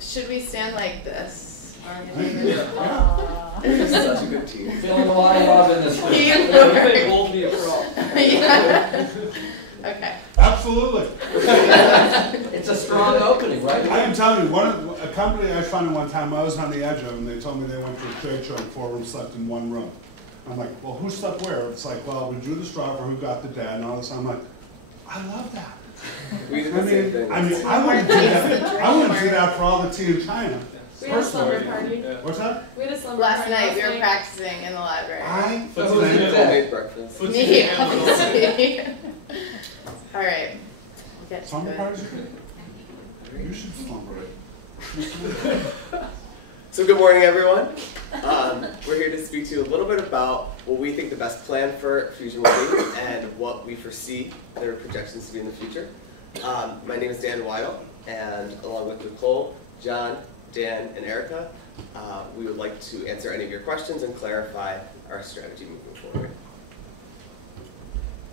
Should we stand like this? This is such a good team. Feeling a lot of love in this room. Teamwork. Hold me across. Yeah. Okay. Absolutely. It's a strong opening, right? I am telling you, a company I found one time, I was on the edge of them, they told me they went to a trade show and 4 of them slept in one room. I'm like, well, who slept where? It's like, well, we drew the straw for who got the dad and all this. I'm like, I love that. We did the same thing. I wouldn't do that. I wouldn't do that for all the tea in China. We had a slumber party. What's that? We had a slumber Last party night we were practicing in the library. What's the name of that? Homemade breakfast. Me, obviously. All right. We'll get to Slumber it. parties are good. You should slumber it. So good morning, everyone. We're here to speak to you a little bit about what we think the best plan for Fusion will be and what we foresee their projections to be in the future. My name is Dan Weidel, and along with Nicole, John, Dan, and Erica, we would like to answer any of your questions and clarify our strategy moving forward.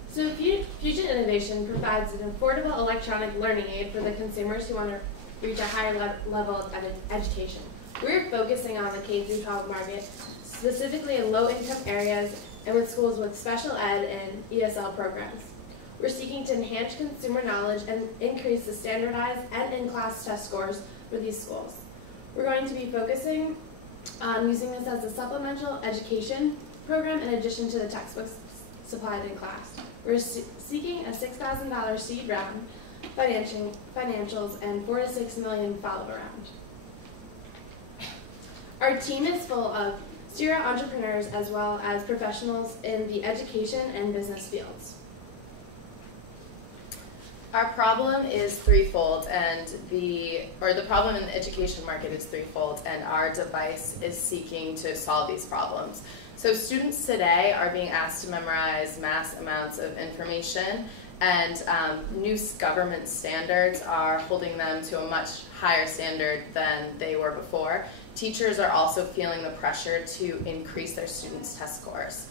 So Fusion Innovation provides an affordable electronic learning aid for the consumers who want to reach a higher level of education. We're focusing on the K-12 market, specifically in low-income areas and with schools with special ed and ESL programs. We're seeking to enhance consumer knowledge and increase the standardized and in-class test scores for these schools. We're going to be focusing on using this as a supplemental education program in addition to the textbooks supplied in class. We're seeking a $6,000 seed round, financials, and $4 to $6 million follow round. Our team is full of serial entrepreneurs as well as professionals in the education and business fields. Our problem is threefold, and the problem in the education market is threefold, and our device is seeking to solve these problems. So students today are being asked to memorize mass amounts of information, and new government standards are holding them to a much higher standard than they were before. Teachers are also feeling the pressure to increase their students' test scores.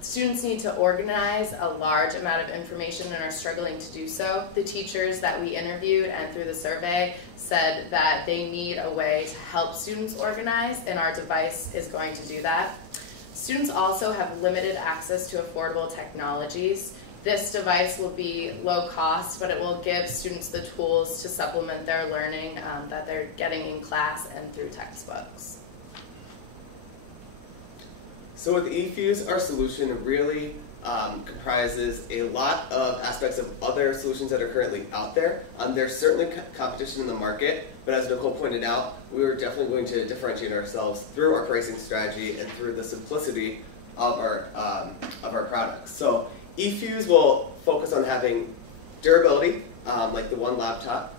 Students need to organize a large amount of information and are struggling to do so. The teachers that we interviewed and through the survey said that they need a way to help students organize, and our device is going to do that. Students also have limited access to affordable technologies. This device will be low cost, but it will give students the tools to supplement their learning that they're getting in class and through textbooks. So with eFuse, our solution really comprises a lot of aspects of other solutions that are currently out there. There's certainly competition in the market, but as Nicole pointed out, we were definitely going to differentiate ourselves through our pricing strategy and through the simplicity of our products. So eFuse will focus on having durability, like the One laptop,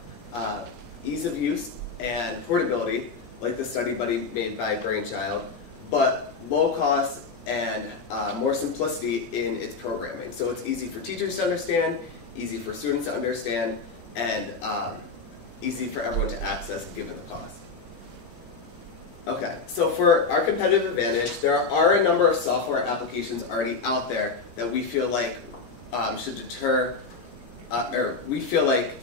ease of use, and portability, like the Study Buddy made by Brainchild, but low cost and more simplicity in its programming. So it's easy for teachers to understand, easy for students to understand, and easy for everyone to access given the cost. Okay, so for our competitive advantage, there are a number of software applications already out there that we feel like should deter, or we feel like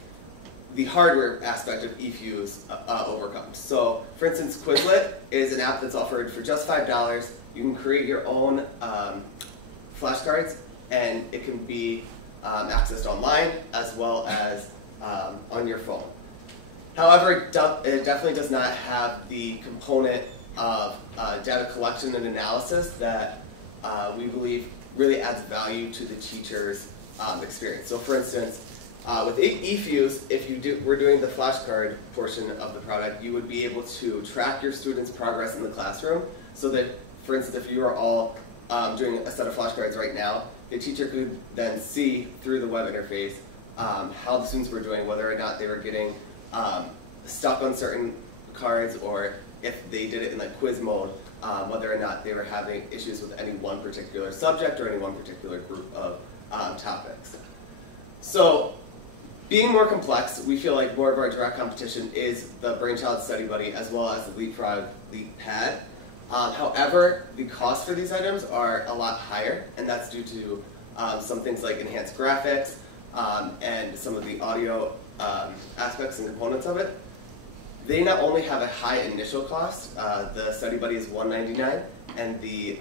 the hardware aspect of eFuse overcomes. So, for instance, Quizlet is an app that's offered for just $5. You can create your own flashcards, and it can be accessed online as well as on your phone. However, it definitely does not have the component of data collection and analysis that we believe really adds value to the teacher's experience. So, for instance, with eFuse, if we're doing the flashcard portion of the product, you would be able to track your students' progress in the classroom so that, for instance, if you are all doing a set of flashcards right now, the teacher could then see through the web interface how the students were doing, whether or not they were getting stuck on certain cards, or if they did it in like quiz mode, whether or not they were having issues with any one particular subject or any one particular group of topics. So, being more complex, we feel like more of our direct competition is the Brainchild Study Buddy as well as the Leapfrog LeapPad. However, the costs for these items are a lot higher, and that's due to some things like enhanced graphics and some of the audio aspects and components of it. they not only have a high initial cost, the Study Buddy is $199, and the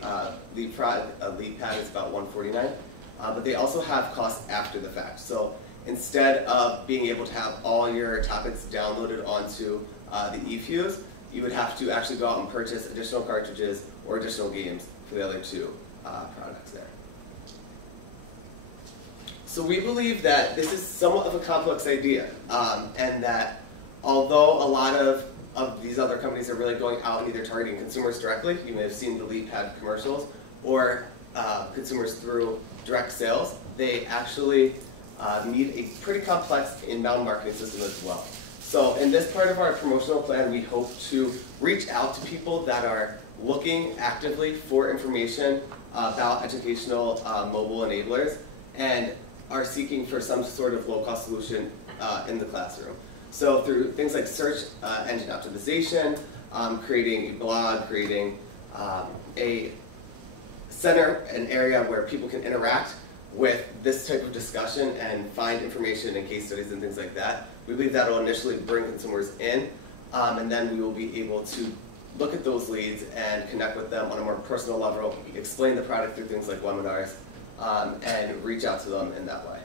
LeapPad is about $149, but they also have costs after the fact. So instead of being able to have all your topics downloaded onto the eFuse, you would have to actually go out and purchase additional cartridges or additional games for the other two products there. So we believe that this is somewhat of a complex idea, and that although a lot of these other companies are really going out and either targeting consumers directly, you may have seen the LeapPad commercials, or consumers through direct sales, they actually need a pretty complex inbound marketing system as well. So in this part of our promotional plan, we hope to reach out to people that are looking actively for information about educational mobile enablers and are seeking for some sort of low-cost solution in the classroom. So through things like search engine optimization, creating a blog, creating a center, an area where people can interact with this type of discussion and find information and case studies and things like that. We believe that will initially bring consumers in, and then we will be able to look at those leads and connect with them on a more personal level, explain the product through things like webinars, and reach out to them in that way.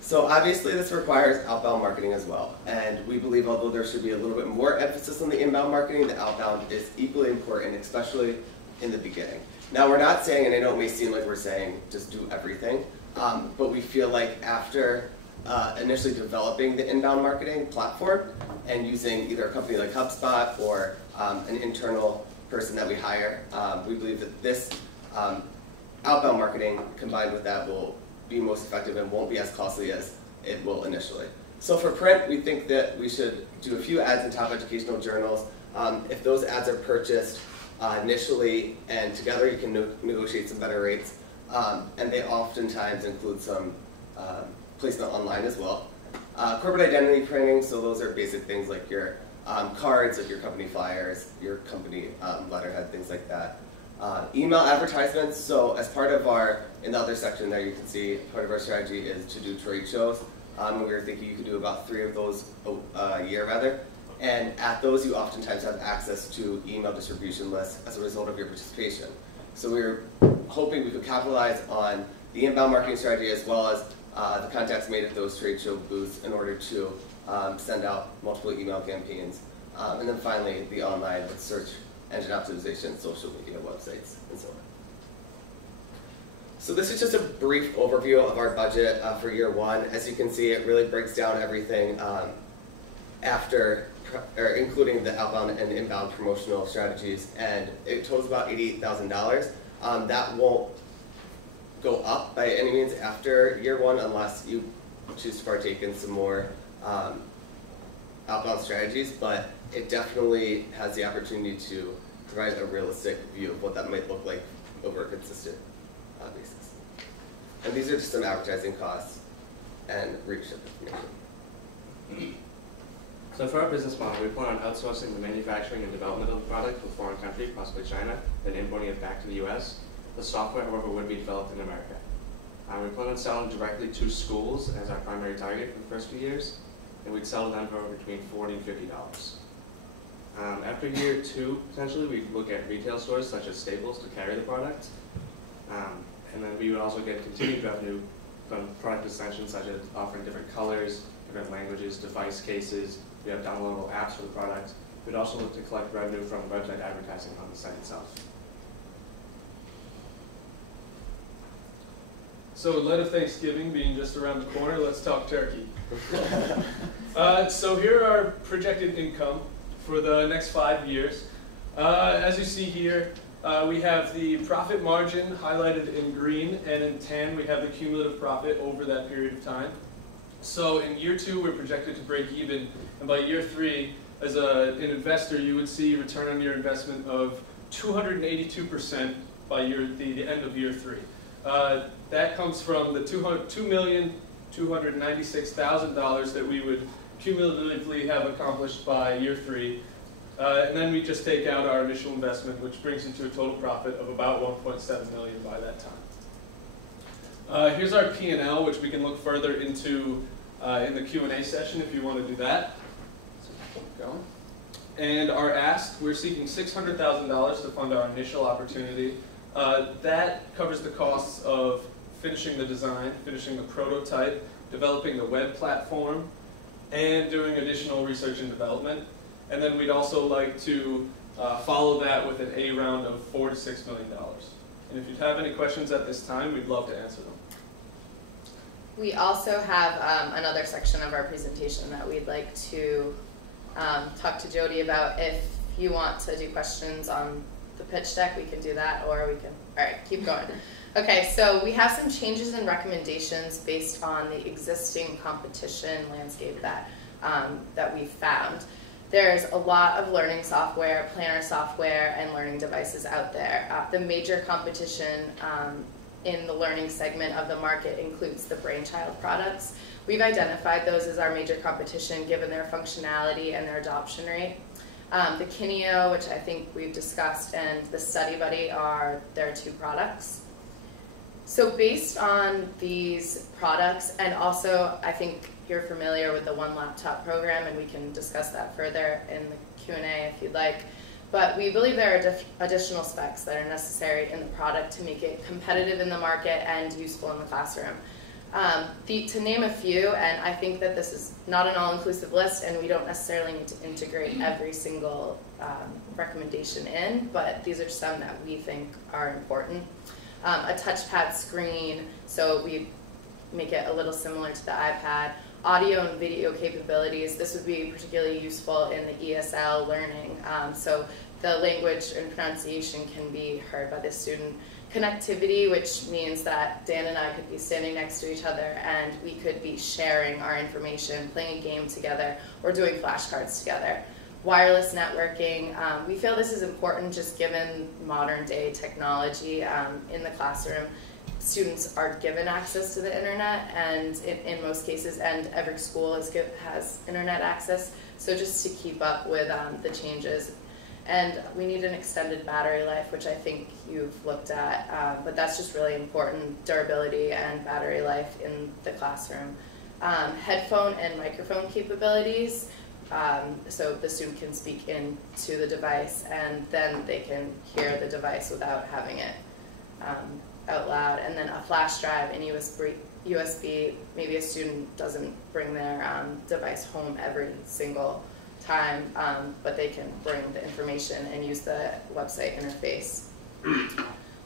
So obviously this requires outbound marketing as well, and we believe although there should be a little bit more emphasis on the inbound marketing, the outbound is equally important, especially in the beginning. Now we're not saying, and I know it may seem like we're saying just do everything, but we feel like after initially developing the inbound marketing platform and using either a company like HubSpot or an internal person that we hire, we believe that this outbound marketing combined with that will be most effective and won't be as costly as it will initially. So for print, we think that we should do a few ads in top educational journals. If those ads are purchased initially and together, you can negotiate some better rates. And they oftentimes include some placement online as well. Corporate identity printing, so those are basic things like your cards, like your company flyers, your company letterhead, things like that. Email advertisements, so as part of our, in the other section there you can see, part of our strategy is to do trade shows. We were thinking you could do about 3 of those a year rather. And at those you oftentimes have access to email distribution lists as a result of your participation. So we were hoping we could capitalize on the inbound marketing strategy as well as the contacts made at those trade show booths in order to send out multiple email campaigns. And then finally the online with search engine optimization, social media, websites, and so on. So this is just a brief overview of our budget for year 1. As you can see, it really breaks down everything after, or including the outbound and inbound promotional strategies, and it totals about $88,000. That won't go up by any means after year 1 unless you choose to partake in some more outbound strategies, but it definitely has the opportunity to provide a realistic view of what that might look like over a consistent basis. And these are just some advertising costs and readership information. So for our business model, we plan on outsourcing the manufacturing and development of the product to a foreign country, possibly China, then importing it back to the US. The software, however, would be developed in America. We plan on selling directly to schools as our primary target for the first few years, and we'd sell to them for between $40 and $50. After year 2, potentially, we'd look at retail stores such as Staples to carry the product. And then we would also get continued revenue from product extensions such as offering different colors, different languages, device cases. We have downloadable apps for the product. We'd also look to collect revenue from website advertising on the site itself. So in light of Thanksgiving being just around the corner, let's talk turkey. So here are our projected income for the next 5 years. As you see here, we have the profit margin highlighted in green, and in tan we have the cumulative profit over that period of time. So in year 2 we're projected to break even, and by year 3, as an investor, you would see return on your investment of 282% by the end of year 3. That comes from the $2,296,000 that we would cumulatively have accomplished by year 3. And then we just take out our initial investment, which brings it to a total profit of about $1.7 million by that time. Here's our P&L, which we can look further into in the Q&A session if you want to do that. and are asked, we're seeking $600,000 to fund our initial opportunity. That covers the costs of finishing the design, finishing the prototype, developing the web platform, and doing additional research and development. And then we'd also like to follow that with an A round of $4 to $6 million. And if you have any questions at this time, we'd love to answer them. We also have another section of our presentation that we'd like to talk to Jody about. If you want to do questions on the pitch deck, we can do that, or we can, all right, keep going. Okay, so we have some changes and recommendations based on the existing competition landscape that, that we found. There's a lot of learning software, planner software, and learning devices out there. The major competition in the learning segment of the market includes the Brainchild products. We've identified those as our major competition given their functionality and their adoption rate. The Kineo, which I think we've discussed, and the Study Buddy are their two products. So based on these products, and also I think you're familiar with the One Laptop program, and we can discuss that further in the Q&A if you'd like. But we believe there are additional specs that are necessary in the product to make it competitive in the market and useful in the classroom. To name a few, and I think that this is not an all-inclusive list, and we don't necessarily need to integrate every single recommendation in, but these are some that we think are important. A touchpad screen, so we make it a little similar to the iPad. Audio and video capabilities, this would be particularly useful in the ESL learning, so the language and pronunciation can be heard by the student. Connectivity, which means that Dan and I could be standing next to each other and we could be sharing our information, playing a game together, or doing flashcards together. Wireless networking, we feel this is important just given modern day technology in the classroom. Students are given access to the internet, and in most cases, and every school has internet access, so just to keep up with the changes. And we need an extended battery life, which I think you've looked at, but that's just really important, durability and battery life in the classroom. Headphone and microphone capabilities, so the student can speak into the device and then they can hear the device without having it out loud. And then a flash drive and USB, maybe a student doesn't bring their device home every single time, but they can bring the information and use the website interface.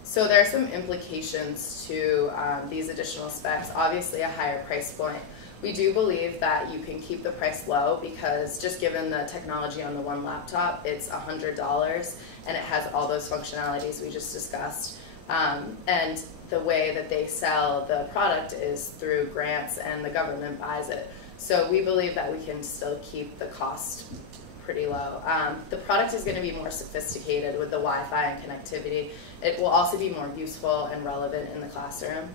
So there are some implications to these additional specs. Obviously a higher price point. We do believe that you can keep the price low because just given the technology on the One Laptop, it's $100 and it has all those functionalities we just discussed. And the way that they sell the product is through grants and the government buys it. So we believe that we can still keep the cost pretty low. The product is going to be more sophisticated with the Wi-Fi and connectivity. It will also be more useful and relevant in the classroom.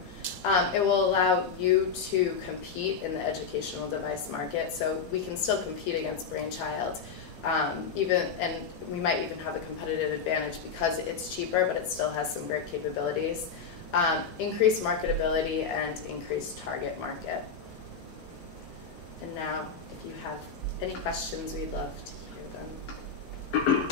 It will allow you to compete in the educational device market, so we can still compete against Brainchild. And we might even have a competitive advantage because it's cheaper, but it still has some great capabilities. Increased marketability and increased target market. And now, if you have any questions, we'd love to hear them.